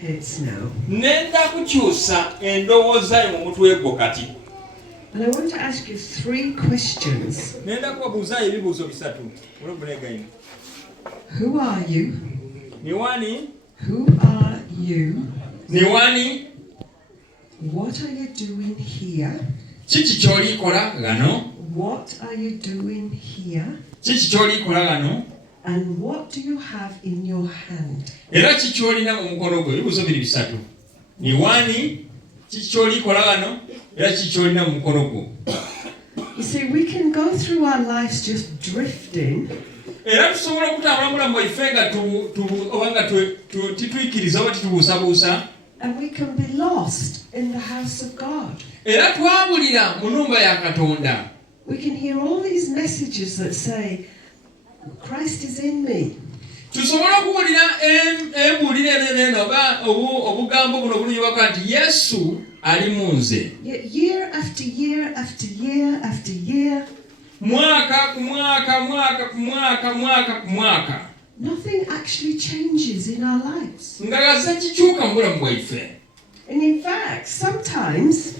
heads now. Nenda kukyusa endowooza mu mutwe gwo kati. And I want to ask you 3 questions. Nenda kubabuuza ebibuuzo bisatu. Who are you? Ni wani? Who are you? Ni wani? What are you doing here? Kiki ky'olikola gano? What are you doing here? Kiki ky'olikola gano? And what do you have in your hand? Era kiki ky'olina mu mukono gwo? Ebibuuzo biri bisatu. Ni wani? Kiki ky'olikola gano? Era kiki ky'olina mu mukono gwo? You see, we can go through our lives just drifting. Era tusobola okutambula mulamu waffe nga obanga titwikiriza oba titubuusabuusa. And we can be lost in the house of God. Era twabulira mu nnyumba ya Katonda. We can hear all these messages that say, Christ is in me. Tusobola okuwulira embuulire eno oba obugambo buno buluyibwako nti Yesu ali mu nze. Yet year after year after year after year, mwaka ku mwaka mwaka ku mwaka mwaka ku mwaka, nothing actually changes in our lives. ngagaza kikyuka mu bulamu bwaffe. And in fact, sometimes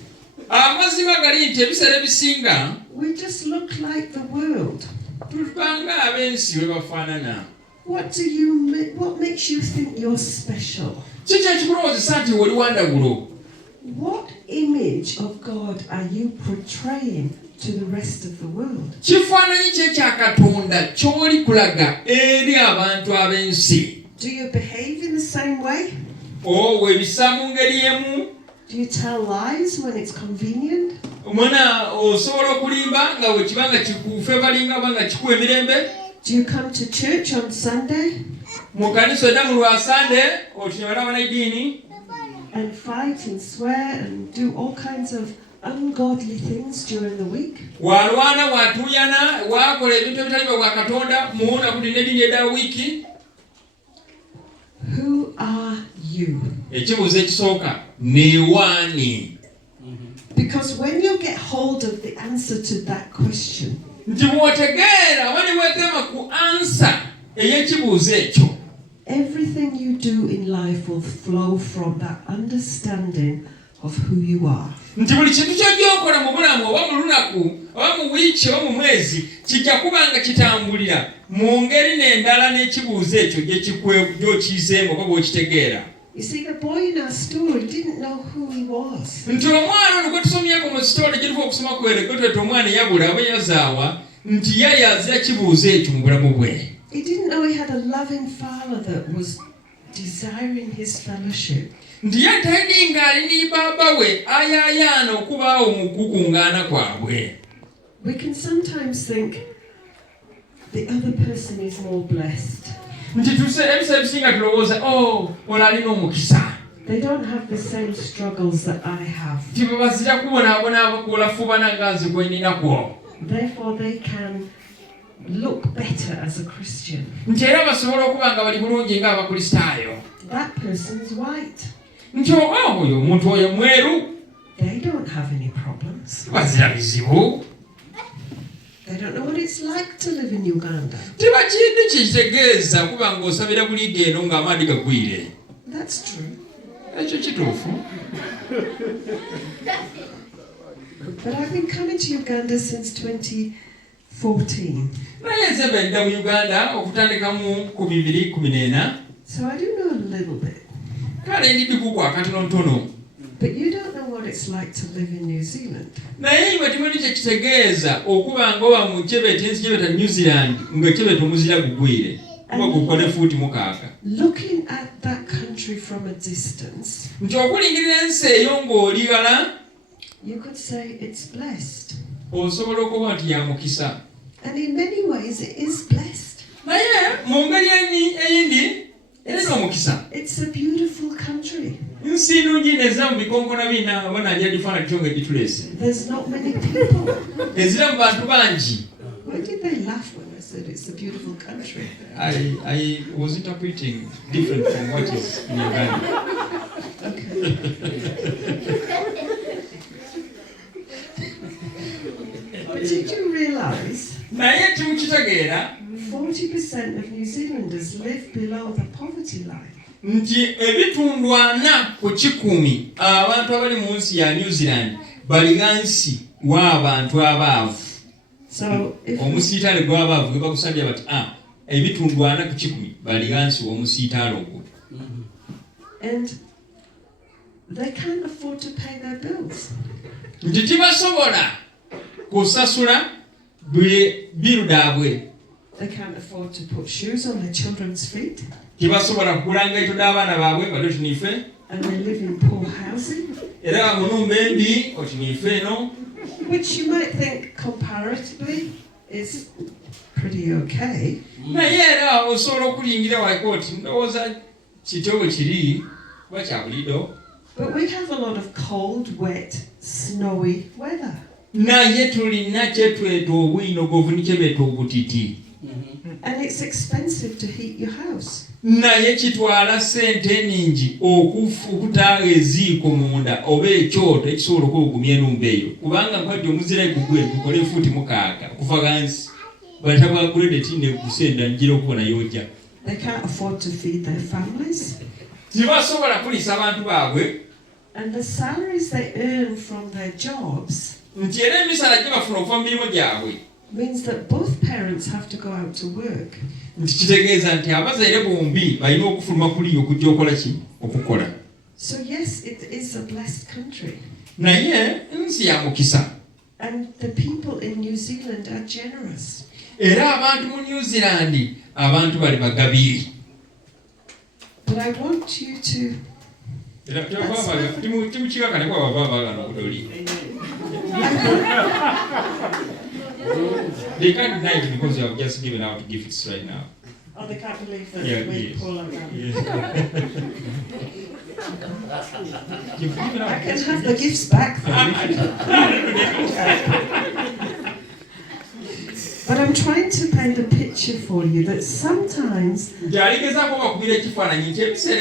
amazima gali nti ebiseera ebisinga we just look like the world. tulubanga ab'ensi bwe bafaanana. What makes you think you're special? Kiki ekikulowoozesa nti oli wandawulo? What image of God are you portraying to the rest of the world? Kifaananyi ki ekya Katonda ky'oli kulaga eri abantu ab'ensi? Do you behave in the same way? Weebisa mu ngeri emu? Do you tell lies when it's convenient? Omwana osobola okulimba nga bwe kiba nga kikufevalinga oba nga kikuwa emirembe? Do you come to church on Sunday mu kanisa odda mu lwasande otunyala abanayiddiini and fight and swear and do all kinds of ungodly things during the week? Walwana watuyana wakola ebintu ebitali bya Katonda mu nnaku n'eddiini edda wiiki? Who are you? Ekibuuzo ekisooka ne wani? Because when you get hold of the answer to that question, Nti bw'otegeera oba ne weegema ku ansa ey'ekibuuzo ekyo, everything you do in life will flow from that understanding of who you are. Nti buli kintu ky'okola mu bulamu oba mu lunaku oba mu wiiki oba mu mwezi kijja kuba nga kitambulira mu ngeri n'endala n'ekibuuzo ekyo gy'okiyizeemu oba bw'okitegeera. You see, the boy in our story didn't know who he was. Nti omwana ono gwe tusomyeko mu sitole gye tuva okusoma kwere twete omwana eyabula aba yazaawa nti ye yazira kibuuzo ekyo mu bulamu bwe. He didn't know he had a loving father that was desiring his fellowship. Nti ye tayidi ng'alini baaba we ayaayaana okubaawo mu kukungaana kwabwe. We can sometimes think the other person is more blessed. Nti ebiseera ebisinga tulowooza ono alina omukisa. They don't have the same struggles that I have. Nti bwe bazira kubonaabona abakuulafubana nga nze gwe ninakwo. Therefore they can look better as a Christian. Nti era basobola okuba nga bali bulungi ng'abakristaayo. That person's white. Nti oyo omuntu oyo mweru. They don't have any problems. Bazira bizibu. They don't know what it's like to live in Uganda. Tebakintu kitegeeza kuba ng'osabira buliga eno ng'amaadi gagwire. That's true. Ekyo kituufu. But I've been coming to Uganda since 2014. Naye nze mbeera mu Uganda okutandikamu ku 2014. So I do know a little bit. Kale ndikuku akatonotono. But you don't know what it's like to live in New Zealand. Naye iwe timanyi kye kitegeeza okuba ng'oba mu Chebet, ensi Chebet New Zealand, nga Chebet omuzira gugwire. Kuba gukole fuuti mukaaga. Looking at that country from a distance, Nti okulingirira ensi eyo ng'oligala, you could say it's blessed. osobola okuba nti ya mukisa. And in many ways it is blessed. Naye mu ngeri eyindi erina omukisa. It's a beautiful country. Nsi nnungi nezira mu bikonkona bina banajja gifaananyi kyo nga gituleese. There's not many people. Ezira mu bantu bangi. Why did they laugh when I said it's a beautiful country? I was interpreting different from what is in Uganda. Okay. But did you realize Naye timukitegeera 40% of New Zealanders live below the poverty line? nti ebitundu 40 ku 100 abantu abali mu nsi ya New Zealand baligansi w'abantu abaavu. So if Omusiitale gw'abaavu gwe bakusabye bati ebitundu 40 ku 100 baligansi w'omusiitale ogwo. and they can't afford to pay their bills. Nti tibasobola kusasula biru daabwe. They can't afford to put shoes on their children's feet, Tibasobola kugula engaito d'abaana baabwe bali otiniife. and they live in poor housing, Era mu nnumba embi otiniife eno. which you might think comparatively is pretty okay. Naye era osobola okulingira wakooti ndowooza kityo bwe kiri kuba kya bulido. But we have a lot of cold, wet, snowy weather. Naye tulina kyetweta obwinogovu ne kyebeeta obutiti. And it's expensive to heat your house. Naye kitwala ssente nningi okutaaga eziiko munda oba ekyoto ekisobola okwegumya ennumba eyo. Kubanga nkwadde omuzira gugwe gukole fuuti 6 kuva gansi. Batabwa gulede ne gusenda njira okubona yojja. They can't afford to feed their families. Tibasobola kuliisa abantu baabwe. And the salaries they earn from their jobs Nti era emisala gye bafuna okuva mu mirimu gyabwe. means that both parents have to go out to work. Nti kitegeeza nti abazaire bombi balina okufuluma kuli okujja okola ki okukola. So yes, it is a blessed country. Naye nsi ya mukisa. And the people in New Zealand are generous. Era abantu mu New Zealand abantu bali bagabiiri. But I want you to timukikakane kwa bavaagana okutoli. They can't deny it because you have just given out gifts right now. Oh, they can't believe that Yeah, we yes. pull like that. Yes. You've given out I can have the gifts back though. But I'm trying to paint a picture for you that sometimes Nti aligezaako bakubira ekifaananyi nti ebiseera